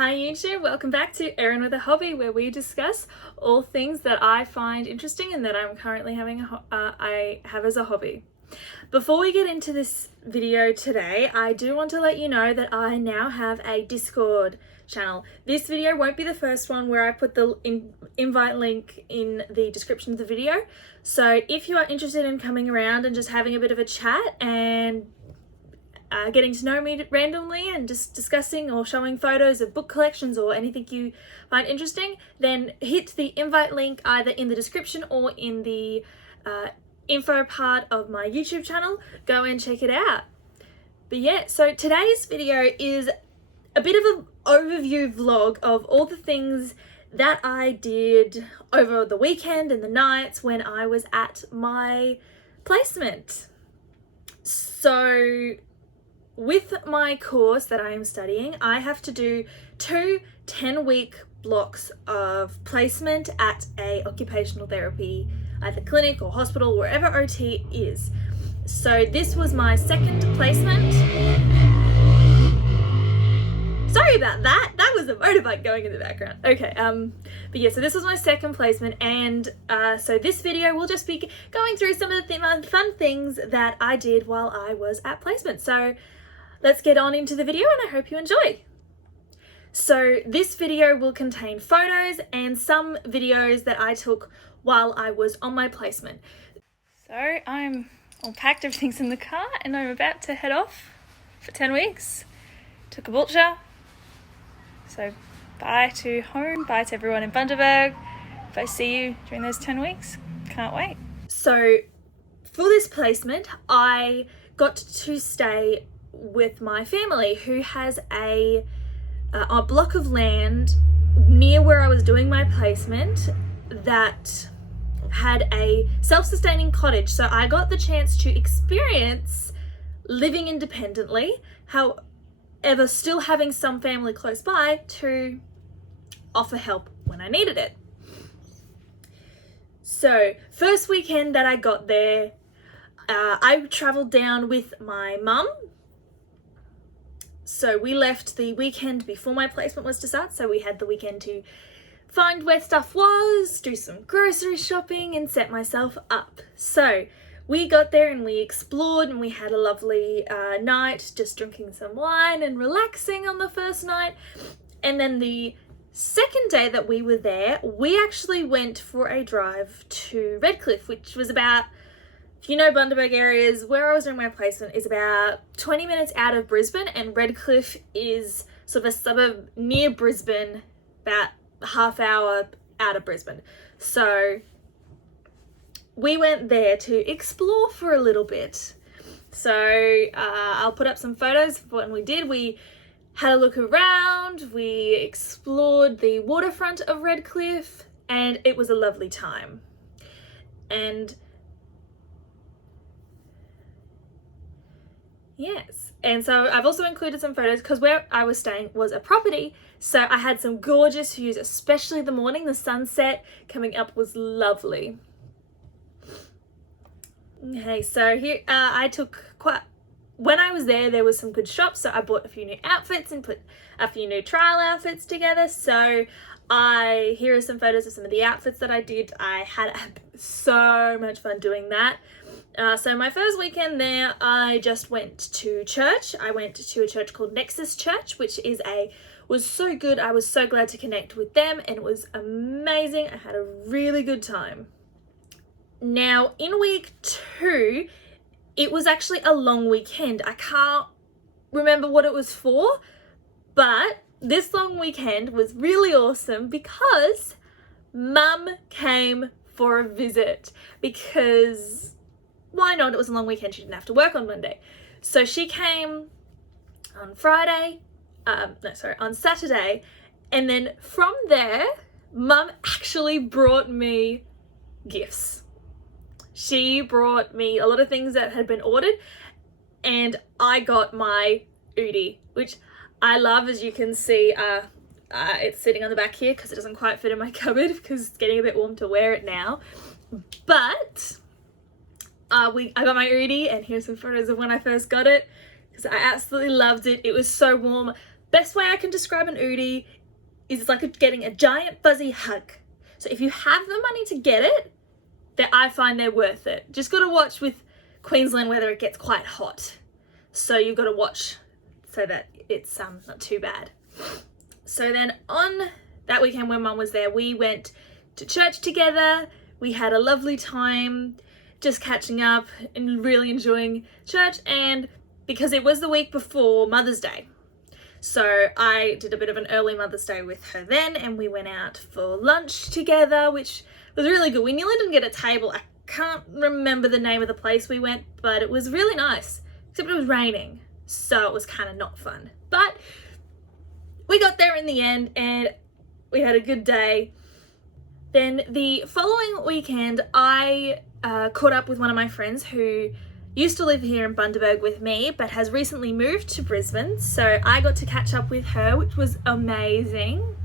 Hi YouTube, welcome back to Erin with a Hobby, where we discuss all things that I find interesting and that I'm currently I have as a hobby. Before we get into this video today, I do want to let you know that I now have a Discord channel. This video won't be the first one where I put the invite link in the description of the video. So if you are interested in coming around and just having a bit of a chat and getting to know me randomly and just discussing or showing photos of book collections or anything you find interesting, then hit the invite link either in the description or in the info part of my YouTube channel. Go and check it out. But yeah, so today's video is a bit of an overview vlog of all the things that I did over the weekend and the nights when I was at my placement. So with my course that I am studying, I have to do 2 10-week blocks of placement at a occupational therapy, either clinic or hospital, wherever OT is. So this was my second placement. Sorry about that. That was a motorbike going in the background. Okay, but yeah, so this was my second placement, and so this video will just be going through some of the fun things that I did while I was at placement. So let's get on into the video, and I hope you enjoy. So this video will contain photos and some videos that I took while I was on my placement. So I'm all packed, everything's in the car, and I'm about to head off for 10 weeks to Caboolture. So bye to home, bye to everyone in Bundaberg. If I see you during those 10 weeks, can't wait. So for this placement, I got to stay with my family, who has a block of land near where I was doing my placement that had a self-sustaining cottage. So I got the chance to experience living independently, however still having some family close by to offer help when I needed it. So first weekend that I got there, I travelled down with my mum. So we left the weekend before my placement was to start, so we had the weekend to find where stuff was, do some grocery shopping, and set myself up. So we got there and we explored, and we had a lovely night, just drinking some wine and relaxing on the first night. And then the second day that we were there, we actually went for a drive to Redcliffe, which was about, if you know Bundaberg areas, where I was doing my placement is about 20 minutes out of Brisbane, and Redcliffe is sort of a suburb near Brisbane, about a half hour out of Brisbane. So we went there to explore for a little bit. So I'll put up some photos of what we did. We had a look around, we explored the waterfront of Redcliffe, and it was a lovely time. And yes, and so I've also included some photos because where I was staying was a property, so I had some gorgeous views, especially the morning. The sunset coming up was lovely. Okay, so here when I was there was some good shops, so I bought a few new outfits and put a few new trial outfits together. So here are some photos of some of the outfits that I did. I had so much fun doing that. So my first weekend there, I just went to church. I went to a church called Nexus Church, which was so good. I was so glad to connect with them, and it was amazing. I had a really good time. Now in week 2, it was actually a long weekend. I can't remember what it was for, but this long weekend was really awesome because Mum came for a visit, because why not? It was a long weekend. She didn't have to work on Monday. So she came on on Saturday. And then from there, Mum actually brought me gifts. She brought me a lot of things that had been ordered, and I got my Oodie, which I love. As you can see, it's sitting on the back here because it doesn't quite fit in my cupboard because it's getting a bit warm to wear it now. But I got my Oodie, and here's some photos of when I first got it because I absolutely loved it. It was so warm. best way I can describe an Oodie is like getting a giant fuzzy hug. So if you have the money to get it, I find they're worth it. Just got to watch with Queensland whether it gets quite hot. So you've got to watch so that it's not too bad. So then on that weekend when Mum was there, we went to church together. We had a lovely time just catching up and really enjoying church, and because it was the week before Mother's Day. So I did a bit of an early Mother's Day with her then, and we went out for lunch together, which was really good. We nearly didn't get a table. I can't remember the name of the place we went, but it was really nice, except it was raining, so it was kind of not fun. But we got there in the end and we had a good day. Then the following weekend, I caught up with one of my friends who used to live here in Bundaberg with me, but has recently moved to Brisbane. So I got to catch up with her, which was amazing.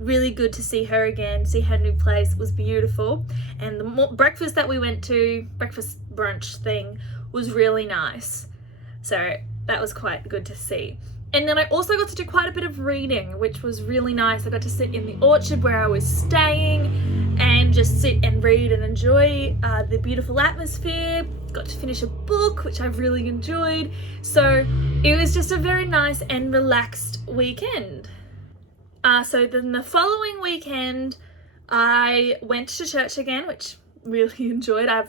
Really good to see her again, see her new place. It was beautiful. And the breakfast that we went to, breakfast brunch thing, was really nice. So that was quite good to see. And then I also got to do quite a bit of reading, which was really nice. I got to sit in the orchard where I was staying and just sit and read and enjoy the beautiful atmosphere. Got to finish a book, which I really enjoyed. So it was just a very nice and relaxed weekend. So then the following weekend, I went to church again, which really enjoyed. I've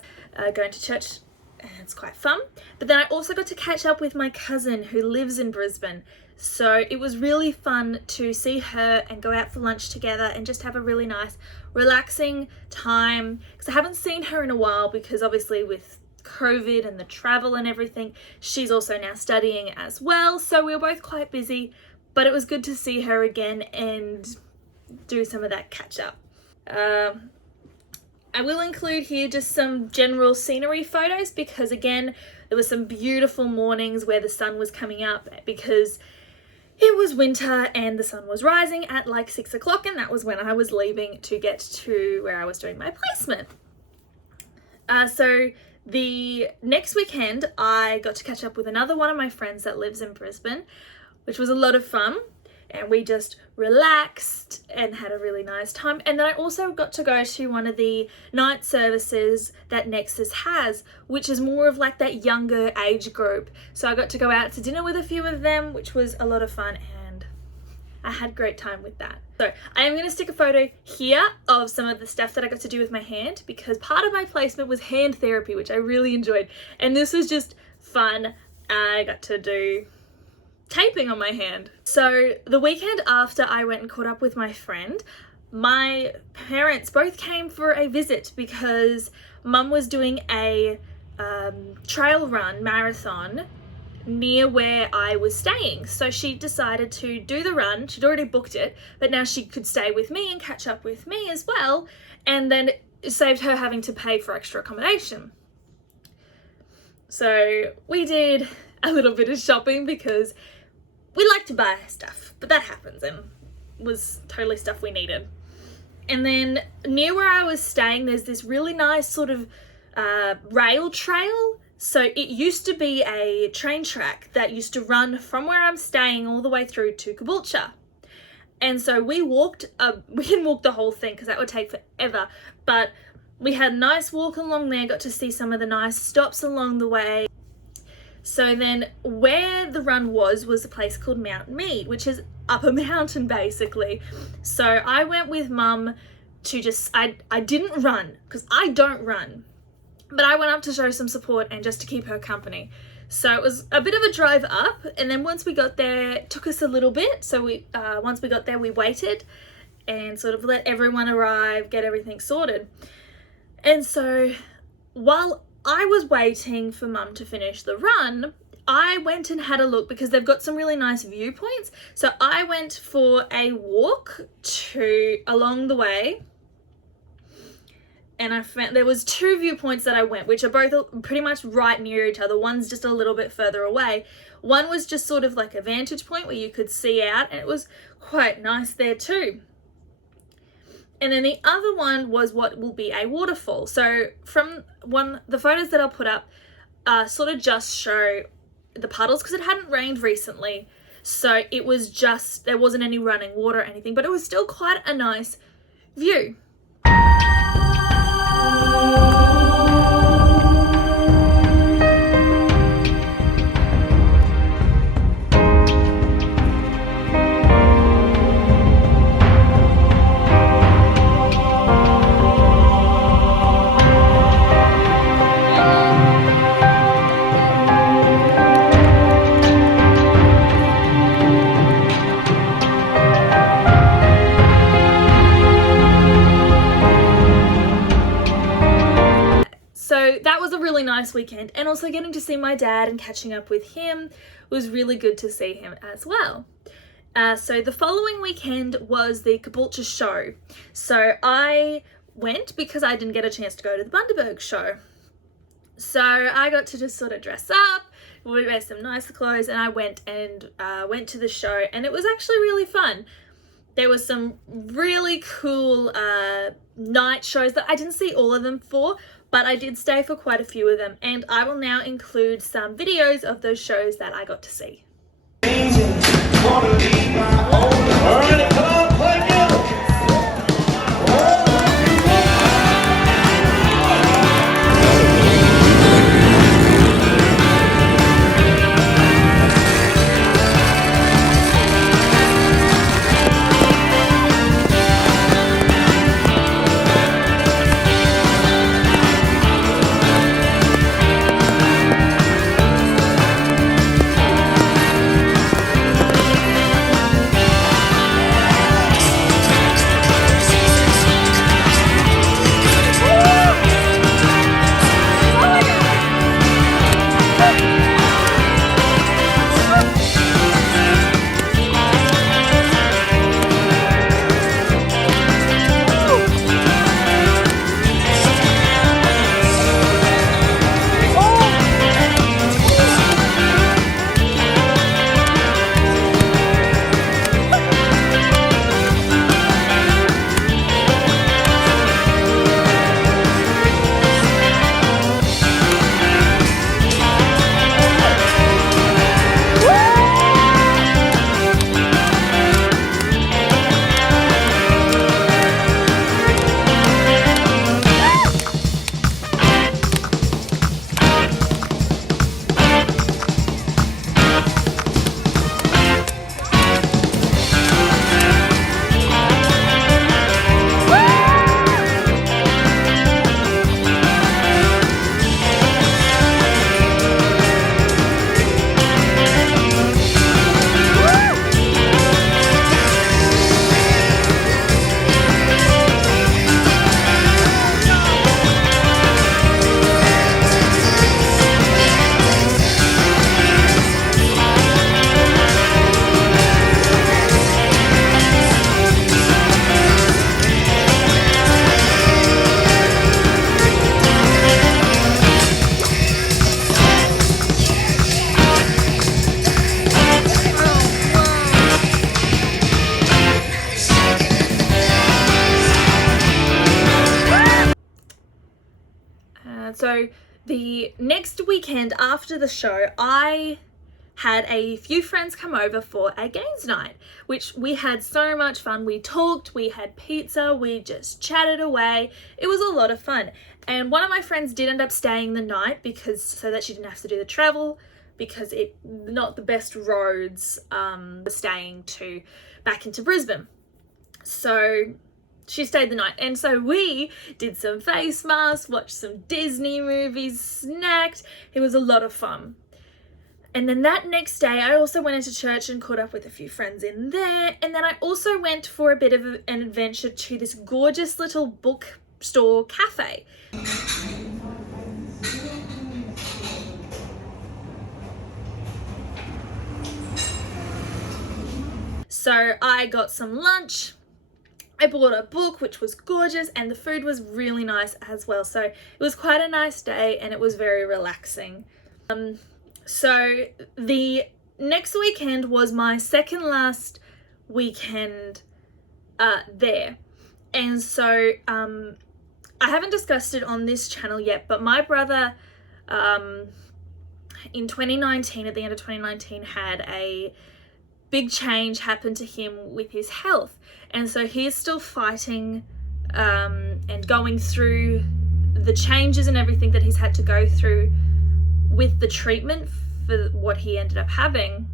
going to church, and it's quite fun. But then I also got to catch up with my cousin who lives in Brisbane. So it was really fun to see her and go out for lunch together and just have a really nice, relaxing time. Because I haven't seen her in a while, because obviously with COVID and the travel and everything, she's also now studying as well. So we were both quite busy, but it was good to see her again and do some of that catch up. I will include here just some general scenery photos, because again, there were some beautiful mornings where the sun was coming up, because it was winter and the sun was rising at like 6 o'clock, and that was when I was leaving to get to where I was doing my placement. So the next weekend, I got to catch up with another one of my friends that lives in Brisbane, which was a lot of fun. And we just relaxed and had a really nice time. And then I also got to go to one of the night services that Nexus has, which is more of like that younger age group. So I got to go out to dinner with a few of them, which was a lot of fun, and I had a great time with that. So I am going to stick a photo here of some of the stuff that I got to do with my hand, because part of my placement was hand therapy, which I really enjoyed. And this was just fun. I got to do taping on my hand. So the weekend after I went and caught up with my friend, my parents both came for a visit, because Mum was doing a trail run marathon near where I was staying. So she decided to do the run. She'd already booked it, but now she could stay with me and catch up with me as well, and then it saved her having to pay for extra accommodation. So we did a little bit of shopping, because we like to buy stuff, but that happens, and was totally stuff we needed. And then near where I was staying, there's this really nice sort of rail trail. So it used to be a train track that used to run from where I'm staying all the way through to Caboolture. And so we walked, we didn't walk the whole thing because that would take forever, but we had a nice walk along there, got to see some of the nice stops along the way. So then where the run was a place called Mount Mead, which is up a mountain basically. So I went with Mum to just, I didn't run because I don't run, but I went up to show some support and just to keep her company. So it was a bit of a drive up, and then once we got there, it took us a little bit. So we once we got there, we waited and sort of let everyone arrive, get everything sorted. And so while I was waiting for Mum to finish the run, I went and had a look, because they've got some really nice viewpoints. So I went for a walk along the way, and I found there was two viewpoints that I went, which are both pretty much right near each other. One's just a little bit further away. One was just sort of like a vantage point where you could see out, and it was quite nice there too. And then the other one was what will be a waterfall. So from the photos that I'll put up sort of just show the puddles, because it hadn't rained recently. So it was just, there wasn't any running water or anything, but it was still quite a nice view. So that was a really nice weekend, and also getting to see my dad and catching up with him was really good to see him as well. So the following weekend was the Caboolture show. So I went because I didn't get a chance to go to the Bundaberg show. So I got to just sort of dress up, wear some nicer clothes, and I went to the show, and it was actually really fun. There was some really cool night shows that I didn't see all of them for, but I did stay for quite a few of them, and I will now include some videos of those shows that I got to see. So the next weekend after the show, I had a few friends come over for a games night, which we had so much fun. We talked, we had pizza, we just chatted away. It was a lot of fun. And one of my friends did end up staying the night so that she didn't have to do the travel, because not the best roads staying back into Brisbane. So she stayed the night, and so we did some face masks, watched some Disney movies, snacked. It was a lot of fun. And then that next day I also went into church and caught up with a few friends in there, and then I also went for a bit of an adventure to this gorgeous little bookstore cafe. So I got some lunch, I bought a book, which was gorgeous, and the food was really nice as well. So it was quite a nice day, and it was very relaxing. So the next weekend was my second last weekend there. And so I haven't discussed it on this channel yet, but my brother in 2019, at the end of 2019, had a big change happened to him with his health. And so he's still fighting and going through the changes and everything that he's had to go through with the treatment for what he ended up having.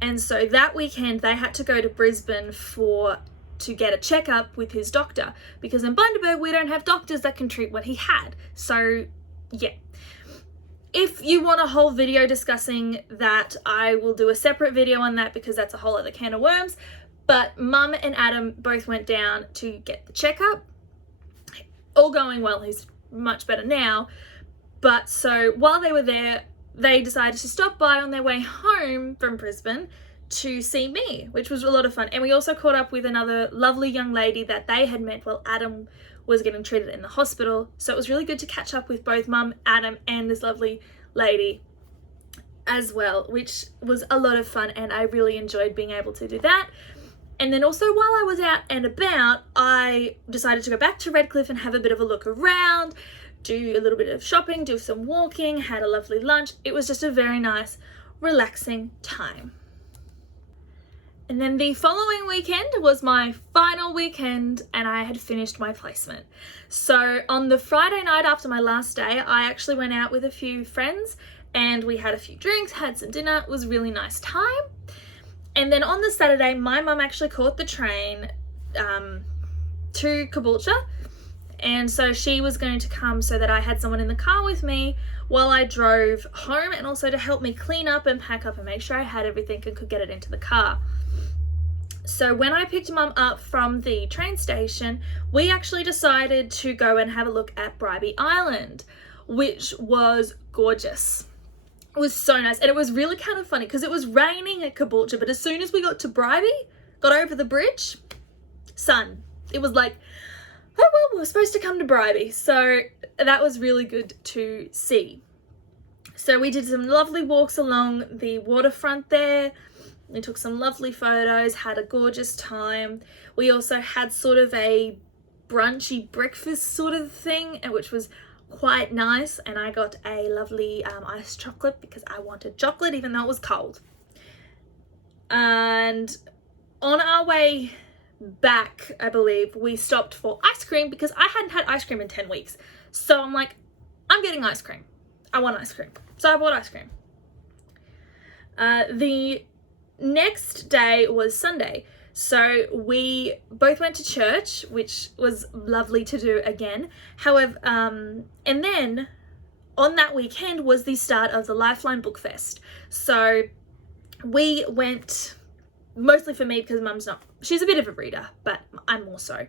And so that weekend they had to go to Brisbane to get a checkup with his doctor, because in Bundaberg we don't have doctors that can treat what he had. So yeah, if you want a whole video discussing that, I will do a separate video on that, because that's a whole other can of worms. But Mum and Adam both went down to get the checkup. All going well, he's much better now. But so while they were there, they decided to stop by on their way home from Brisbane to see me, which was a lot of fun. And we also caught up with another lovely young lady that they had met while Adam was getting treated in the hospital. So it was really good to catch up with both Mum, Adam, and this lovely lady as well, which was a lot of fun, and I really enjoyed being able to do that. And then also while I was out and about, I decided to go back to Redcliffe and have a bit of a look around, do a little bit of shopping, do some walking, had a lovely lunch. It was just a very nice, relaxing time. And then the following weekend was my final weekend, and I had finished my placement. So on the Friday night after my last day, I actually went out with a few friends and we had a few drinks, had some dinner. It was a really nice time. And then on the Saturday, my mum actually caught the train to Caboolture. And so she was going to come so that I had someone in the car with me while I drove home, and also to help me clean up and pack up and make sure I had everything and could get it into the car. So when I picked Mum up from the train station, we actually decided to go and have a look at Bribie Island, which was gorgeous. It was so nice, and it was really kind of funny because it was raining at Caboolture, but as soon as we got to Bribie, got over the bridge, sun. It was like, oh well, we're supposed to come to Bribie. So that was really good to see. So we did some lovely walks along the waterfront there. We took some lovely photos, had a gorgeous time. We also had sort of a brunchy breakfast sort of thing, which was quite nice, and I got a lovely iced chocolate because I wanted chocolate even though it was cold. And on our way back, I believe, we stopped for ice cream because I hadn't had ice cream in 10 weeks. So I'm like, I'm getting ice cream. I want ice cream. So I bought ice cream. The next day was Sunday. So we both went to church, which was lovely to do again. However, and then on that weekend was the start of the Lifeline Book Fest. So we went, mostly for me because Mum's not, she's a bit of a reader, but I'm more so.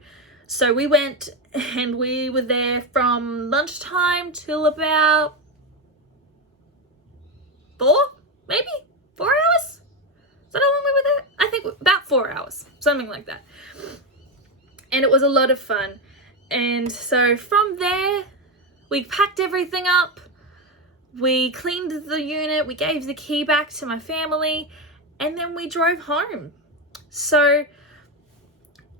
So we went and we were there from lunchtime till about 4 hours? Is that how long we were there? I think about 4 hours, something like that. And it was a lot of fun. And so from there, we packed everything up. We cleaned the unit. We gave the key back to my family. And then we drove home. So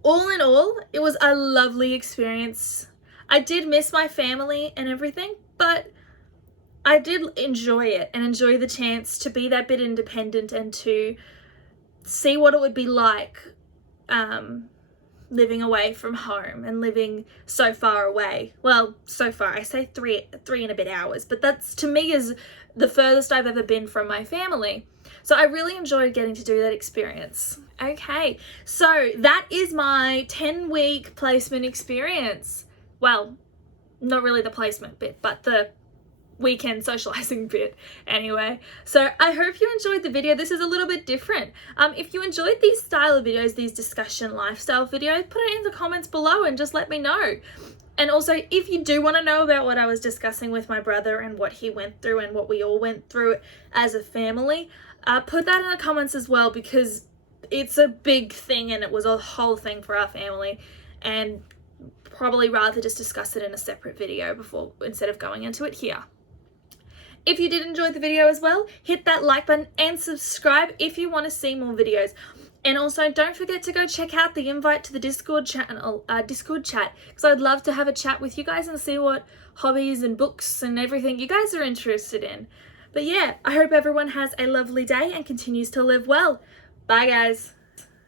all in all, it was a lovely experience. I did miss my family and everything, but I did enjoy it and enjoy the chance to be that bit independent and to see what it would be like living away from home and living so far away. Well, so far, I say three and a bit hours, but that's to me is the furthest I've ever been from my family. So I really enjoyed getting to do that experience. Okay, so that is my 10-week placement experience. Well, not really the placement bit, but the weekend socializing bit anyway. So I hope you enjoyed the video. This is a little bit different. If you enjoyed these style of videos, these discussion lifestyle videos, put it in the comments below and just let me know. And also, if you do want to know about what I was discussing with my brother and what he went through and what we all went through as a family, put that in the comments as well, because it's a big thing and it was a whole thing for our family, and probably rather just discuss it in a separate video instead of going into it here. If you did enjoy the video as well, hit that like button and subscribe if you want to see more videos. And also don't forget to go check out the invite to the Discord channel, Discord chat, because I'd love to have a chat with you guys and see what hobbies and books and everything you guys are interested in. But yeah, I hope everyone has a lovely day and continues to live well. Bye guys.